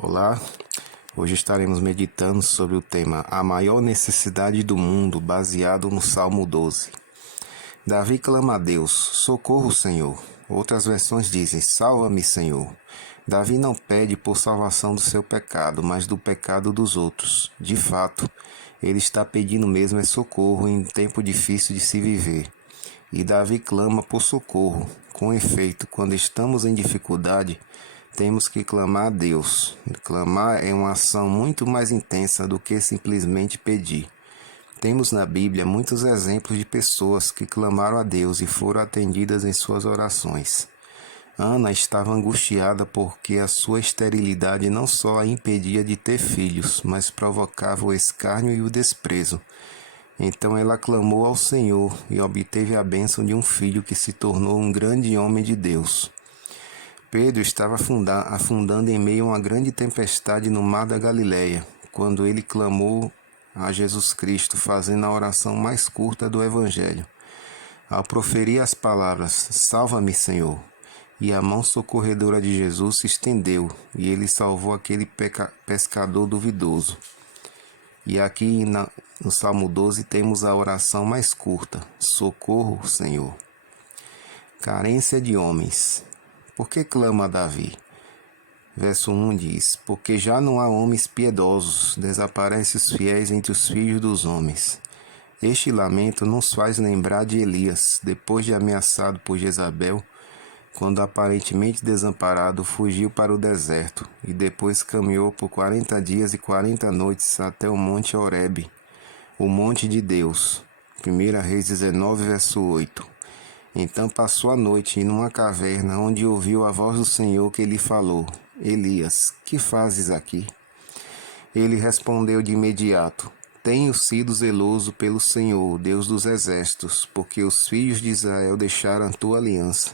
Olá, hoje estaremos meditando sobre o tema A Maior Necessidade do Mundo, baseado no Salmo 12. Davi clama a Deus, socorro, Senhor. Outras versões dizem, salva-me, Senhor. Davi não pede por salvação do seu pecado, mas do pecado dos outros. De fato, ele está pedindo mesmo socorro em um tempo difícil de se viver. E Davi clama por socorro. Com efeito, quando estamos em dificuldade, temos que clamar a Deus. Clamar é uma ação muito mais intensa do que simplesmente pedir. Temos na Bíblia muitos exemplos de pessoas que clamaram a Deus e foram atendidas em suas orações. Ana estava angustiada porque a sua esterilidade não só a impedia de ter filhos, mas provocava o escárnio e o desprezo. Então ela clamou ao Senhor e obteve a bênção de um filho que se tornou um grande homem de Deus. Pedro estava afundando em meio a uma grande tempestade no mar da Galileia, quando ele clamou a Jesus Cristo, fazendo a oração mais curta do Evangelho. Ao proferir as palavras, salva-me, Senhor, e a mão socorredora de Jesus se estendeu, e ele salvou aquele pescador duvidoso. E aqui no Salmo 12 temos a oração mais curta, socorro, Senhor. Carência de homens. Por que clama Davi? Verso 1 diz, porque já não há homens piedosos, desaparecem os fiéis entre os filhos dos homens. Este lamento nos faz lembrar de Elias, depois de ameaçado por Jezabel, quando aparentemente desamparado, fugiu para o deserto e depois caminhou por 40 dias e 40 noites até o monte Horebe, o monte de Deus. 1 Reis 19, verso 8. Então passou a noite em uma caverna, onde ouviu a voz do Senhor que lhe falou, Elias, que fazes aqui? Ele respondeu de imediato, tenho sido zeloso pelo Senhor, Deus dos exércitos, porque os filhos de Israel deixaram a tua aliança.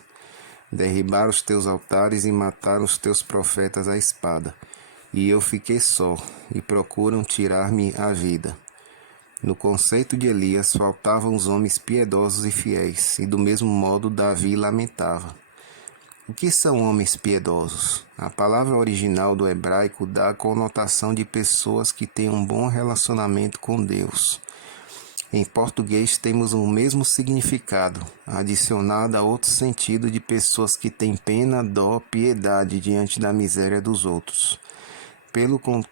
Derribaram os teus altares e mataram os teus profetas à espada. E eu fiquei só, e procuram tirar-me a vida. No conceito de Elias, faltavam os homens piedosos e fiéis, e do mesmo modo Davi lamentava. O que são homens piedosos? A palavra original do hebraico dá a conotação de pessoas que têm um bom relacionamento com Deus. Em português temos o mesmo significado, adicionado a outro sentido de pessoas que têm pena, dó, piedade diante da miséria dos outros.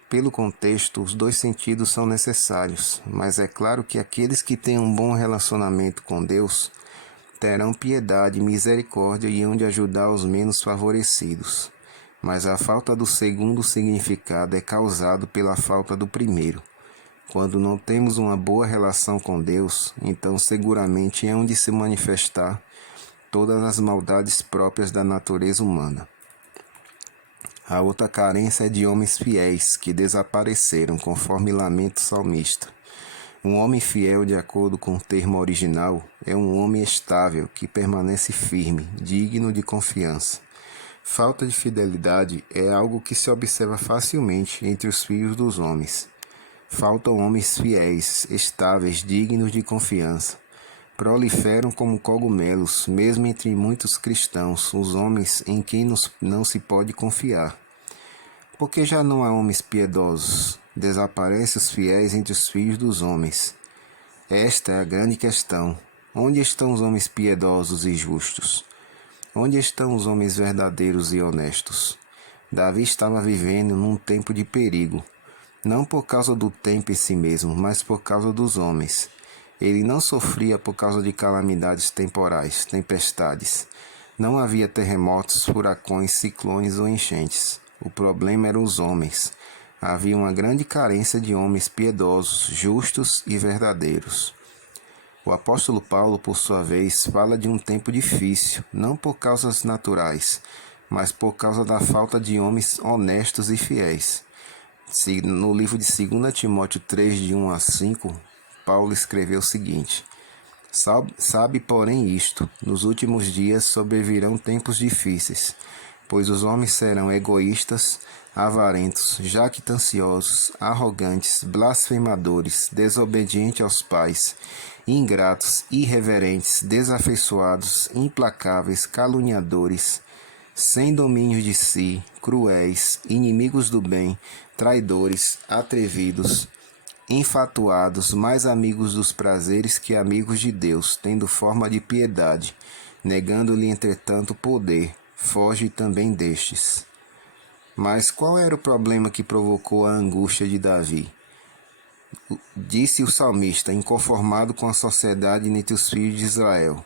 Pelo contexto, os dois sentidos são necessários, mas é claro que aqueles que têm um bom relacionamento com Deus terão piedade e misericórdia e hão de ajudar os menos favorecidos. Mas a falta do segundo significado é causado pela falta do primeiro. Quando não temos uma boa relação com Deus, então seguramente é onde se manifestar todas as maldades próprias da natureza humana. A outra carência é de homens fiéis que desapareceram, conforme lamenta o salmista. Um homem fiel, de acordo com o termo original, é um homem estável, que permanece firme, digno de confiança. Falta de fidelidade é algo que se observa facilmente entre os filhos dos homens. Faltam homens fiéis, estáveis, dignos de confiança. Proliferam como cogumelos, mesmo entre muitos cristãos, os homens em quem não se pode confiar. Porque já não há homens piedosos, desaparecem os fiéis entre os filhos dos homens. Esta é a grande questão. Onde estão os homens piedosos e justos? Onde estão os homens verdadeiros e honestos? Davi estava vivendo num tempo de perigo. Não por causa do tempo em si mesmo, mas por causa dos homens. Ele não sofria por causa de calamidades temporais, tempestades. Não havia terremotos, furacões, ciclones ou enchentes. O problema eram os homens. Havia uma grande carência de homens piedosos, justos e verdadeiros. O apóstolo Paulo, por sua vez, fala de um tempo difícil, não por causas naturais, mas por causa da falta de homens honestos e fiéis. No livro de 2 Timóteo 3, de 1 a 5, Paulo escreveu o seguinte, Sabe, porém, isto, nos últimos dias sobrevirão tempos difíceis, pois os homens serão egoístas, avarentos, jactanciosos, arrogantes, blasfemadores, desobedientes aos pais, ingratos, irreverentes, desafeiçoados, implacáveis, caluniadores, sem domínio de si, cruéis, inimigos do bem, traidores, atrevidos, infatuados, mais amigos dos prazeres que amigos de Deus, tendo forma de piedade, negando-lhe entretanto poder, foge também destes. Mas qual era o problema que provocou a angústia de Davi? Disse o salmista, inconformado com a sociedade entre os filhos de Israel.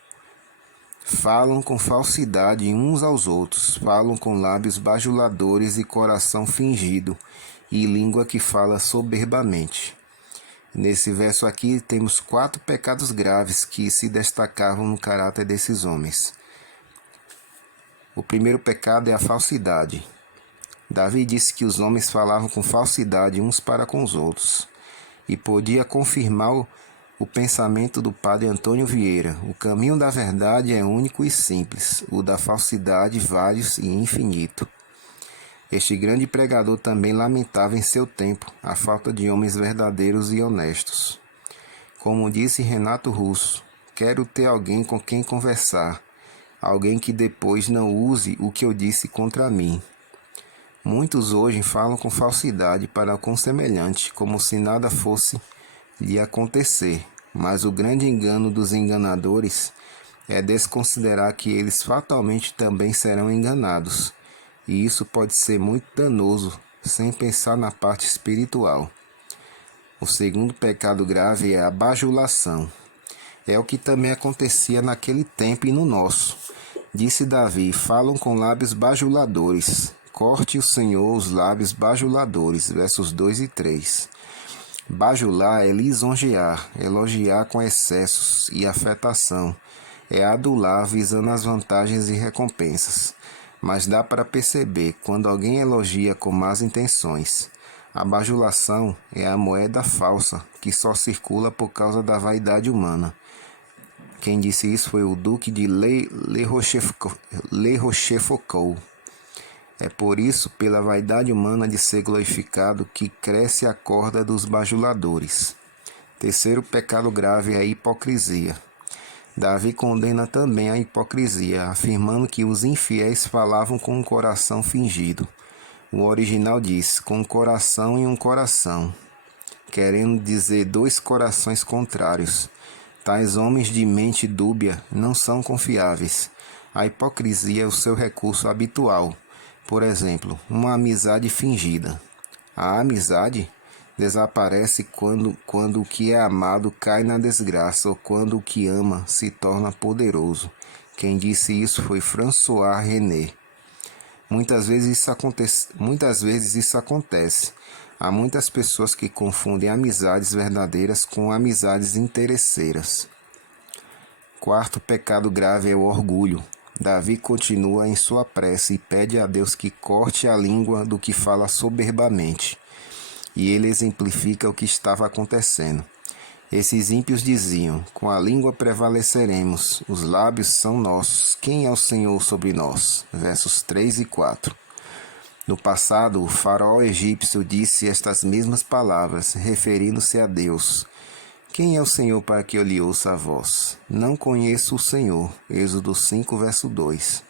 Falam com falsidade uns aos outros, falam com lábios bajuladores e coração fingido, e língua que fala soberbamente. Nesse verso aqui temos 4 pecados graves que se destacavam no caráter desses homens. O primeiro pecado é a falsidade. Davi disse que os homens falavam com falsidade uns para com os outros, e podia confirmar o pensamento do padre Antônio Vieira. O caminho da verdade é único e simples, o da falsidade vários e infinito. Este grande pregador também lamentava em seu tempo a falta de homens verdadeiros e honestos. Como disse Renato Russo, quero ter alguém com quem conversar, alguém que depois não use o que eu disse contra mim. Muitos hoje falam com falsidade para com semelhante, como se nada fosse lhe acontecer, mas o grande engano dos enganadores é desconsiderar que eles fatalmente também serão enganados, e isso pode ser muito danoso, sem pensar na parte espiritual. O segundo pecado grave é a bajulação. É o que também acontecia naquele tempo e no nosso. Disse Davi, falam com lábios bajuladores. Corte o Senhor os lábios bajuladores. Versos 2 e 3. Bajular é lisonjear, elogiar com excessos e afetação. É adular visando as vantagens e recompensas. Mas dá para perceber quando alguém elogia com más intenções. A bajulação é a moeda falsa que só circula por causa da vaidade humana. Quem disse isso foi o Duque de Le Rochefoucauld. É por isso, pela vaidade humana de ser glorificado, que cresce a corda dos bajuladores. Terceiro pecado grave é a hipocrisia. Davi condena também a hipocrisia, afirmando que os infiéis falavam com um coração fingido. O original diz, com um coração e um coração, querendo dizer 2 corações contrários. Tais homens de mente dúbia não são confiáveis. A hipocrisia é o seu recurso habitual. Por exemplo, uma amizade fingida. A amizade desaparece quando o que é amado cai na desgraça ou quando o que ama se torna poderoso. Quem disse isso foi François René. Muitas vezes isso acontece. Há muitas pessoas que confundem amizades verdadeiras com amizades interesseiras. Quarto pecado grave é o orgulho. Davi continua em sua prece e pede a Deus que corte a língua do que fala soberbamente. E ele exemplifica o que estava acontecendo. Esses ímpios diziam, com a língua prevaleceremos, os lábios são nossos, quem é o Senhor sobre nós? Versos 3 e 4. No passado, o faraó egípcio disse estas mesmas palavras, referindo-se a Deus. Quem é o Senhor para que eu lhe ouça a voz? Não conheço o Senhor. Êxodo 5, verso 2.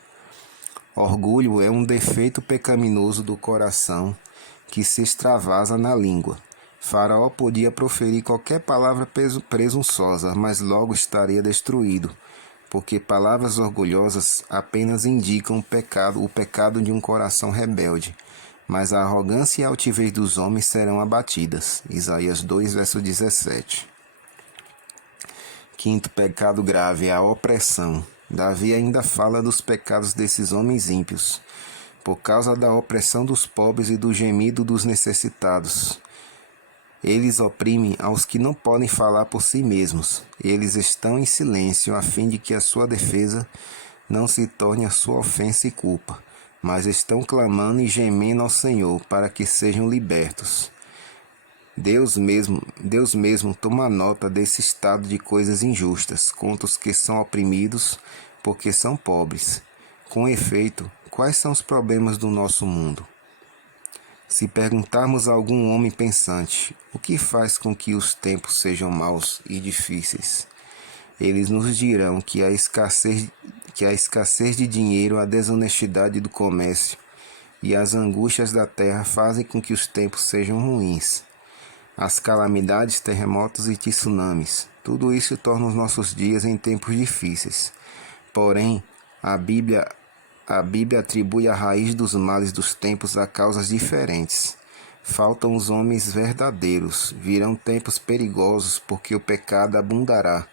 Orgulho é um defeito pecaminoso do coração que se extravasa na língua. Faraó podia proferir qualquer palavra presunçosa, mas logo estaria destruído, porque palavras orgulhosas apenas indicam o pecado de um coração rebelde. Mas a arrogância e a altivez dos homens serão abatidas. Isaías 2, verso 17. Quinto pecado grave é a opressão. Davi ainda fala dos pecados desses homens ímpios, por causa da opressão dos pobres e do gemido dos necessitados. Eles oprimem aos que não podem falar por si mesmos. Eles estão em silêncio a fim de que a sua defesa não se torne a sua ofensa e culpa, mas estão clamando e gemendo ao Senhor para que sejam libertos. Deus mesmo toma nota desse estado de coisas injustas contra os que são oprimidos porque são pobres. Com efeito, quais são os problemas do nosso mundo? Se perguntarmos a algum homem pensante, o que faz com que os tempos sejam maus e difíceis? Eles nos dirão que a escassez de dinheiro, a desonestidade do comércio e as angústias da terra fazem com que os tempos sejam ruins. As calamidades, terremotos e tsunamis, tudo isso torna os nossos dias em tempos difíceis. Porém, a Bíblia atribui a raiz dos males dos tempos a causas diferentes. Faltam os homens verdadeiros, virão tempos perigosos, porque o pecado abundará.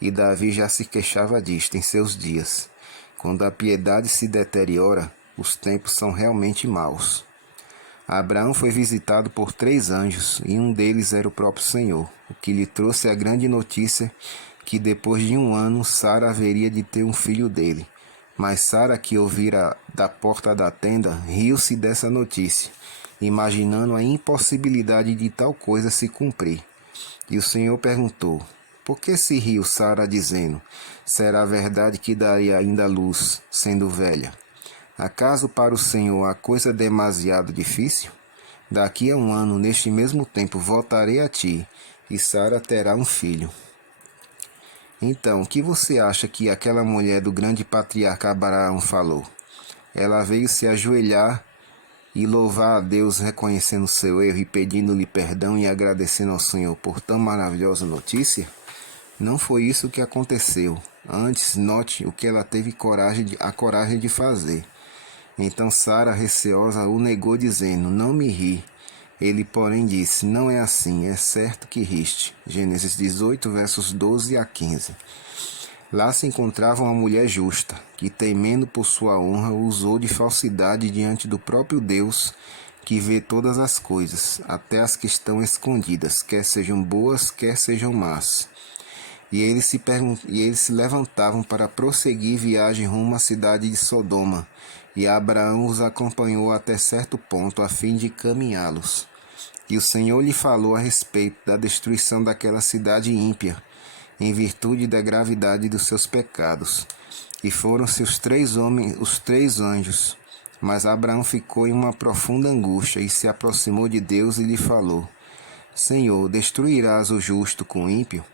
E Davi já se queixava disto em seus dias. Quando a piedade se deteriora, os tempos são realmente maus. Abraão foi visitado por 3 anjos, e um deles era o próprio Senhor, o que lhe trouxe a grande notícia que depois de 1 ano Sara haveria de ter um filho dele. Mas Sara, que ouvira da porta da tenda, riu-se dessa notícia, imaginando a impossibilidade de tal coisa se cumprir. E o Senhor perguntou: por que se riu Sara, dizendo: será verdade que daria ainda luz, sendo velha? Acaso para o Senhor a coisa é demasiado difícil? Daqui a 1 ano, neste mesmo tempo, voltarei a ti, e Sara terá um filho. Então, o que você acha que aquela mulher do grande patriarca Abraão falou? Ela veio se ajoelhar e louvar a Deus, reconhecendo seu erro e pedindo-lhe perdão e agradecendo ao Senhor por tão maravilhosa notícia? Não foi isso que aconteceu. Antes, note o que ela teve a coragem de fazer. Então Sara, receosa, o negou, dizendo: não me ri. Ele, porém, disse: não é assim, é certo que riste. Gênesis 18, versos 12 a 15. Lá se encontrava uma mulher justa, que, temendo por sua honra, usou de falsidade diante do próprio Deus, que vê todas as coisas, até as que estão escondidas, quer sejam boas, quer sejam más. E eles se levantavam para prosseguir viagem rumo à cidade de Sodoma, e Abraão os acompanhou até certo ponto, a fim de caminhá-los. E o Senhor lhe falou a respeito da destruição daquela cidade ímpia, em virtude da gravidade dos seus pecados. E foram-se os 3 anjos. Mas Abraão ficou em uma profunda angústia, e se aproximou de Deus e lhe falou: Senhor, destruirás o justo com o ímpio?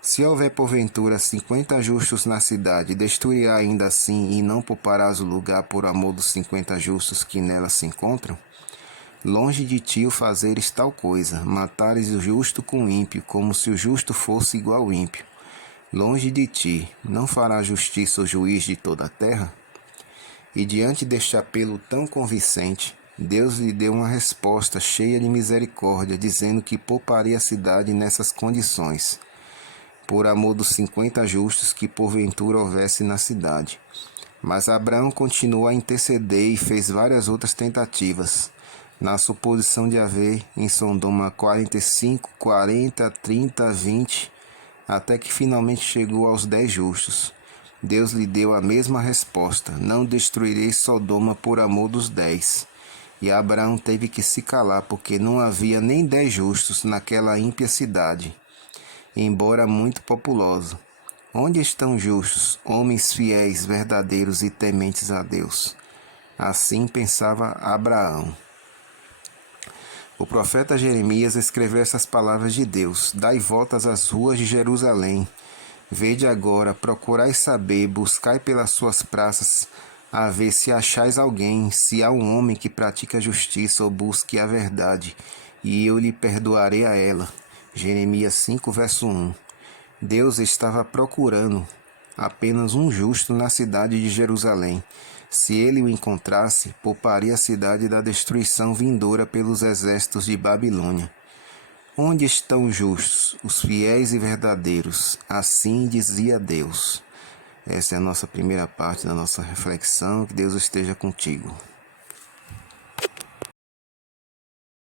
Se houver porventura 50 justos na cidade, destruirá ainda assim, e não pouparás o lugar por amor dos 50 justos que nela se encontram? Longe de ti o fazeres tal coisa, matares o justo com o ímpio, como se o justo fosse igual ao ímpio. Longe de ti, não fará justiça o juiz de toda a terra? E diante deste apelo tão convincente, Deus lhe deu uma resposta cheia de misericórdia, dizendo que pouparia a cidade nessas condições, por amor dos 50 justos que porventura houvesse na cidade. Mas Abraão continuou a interceder e fez várias outras tentativas, na suposição de haver em Sodoma 45, 40, 30, 20, até que finalmente chegou aos 10 justos. Deus lhe deu a mesma resposta: não destruirei Sodoma por amor dos 10. E Abraão teve que se calar, porque não havia nem 10 justos naquela ímpia cidade, embora muito populosa. Onde estão justos, homens fiéis, verdadeiros e tementes a Deus? Assim pensava Abraão. O profeta Jeremias escreveu essas palavras de Deus: dai voltas às ruas de Jerusalém. Vede agora, procurai saber, buscai pelas suas praças, a ver se achais alguém, se há um homem que pratica a justiça ou busque a verdade, e eu lhe perdoarei a ela. Jeremias 5, verso 1. Deus estava procurando apenas um justo na cidade de Jerusalém. Se ele o encontrasse, pouparia a cidade da destruição vindoura pelos exércitos de Babilônia. Onde estão os justos, os fiéis e verdadeiros? Assim dizia Deus. Essa é a nossa primeira parte da nossa reflexão. Que Deus esteja contigo.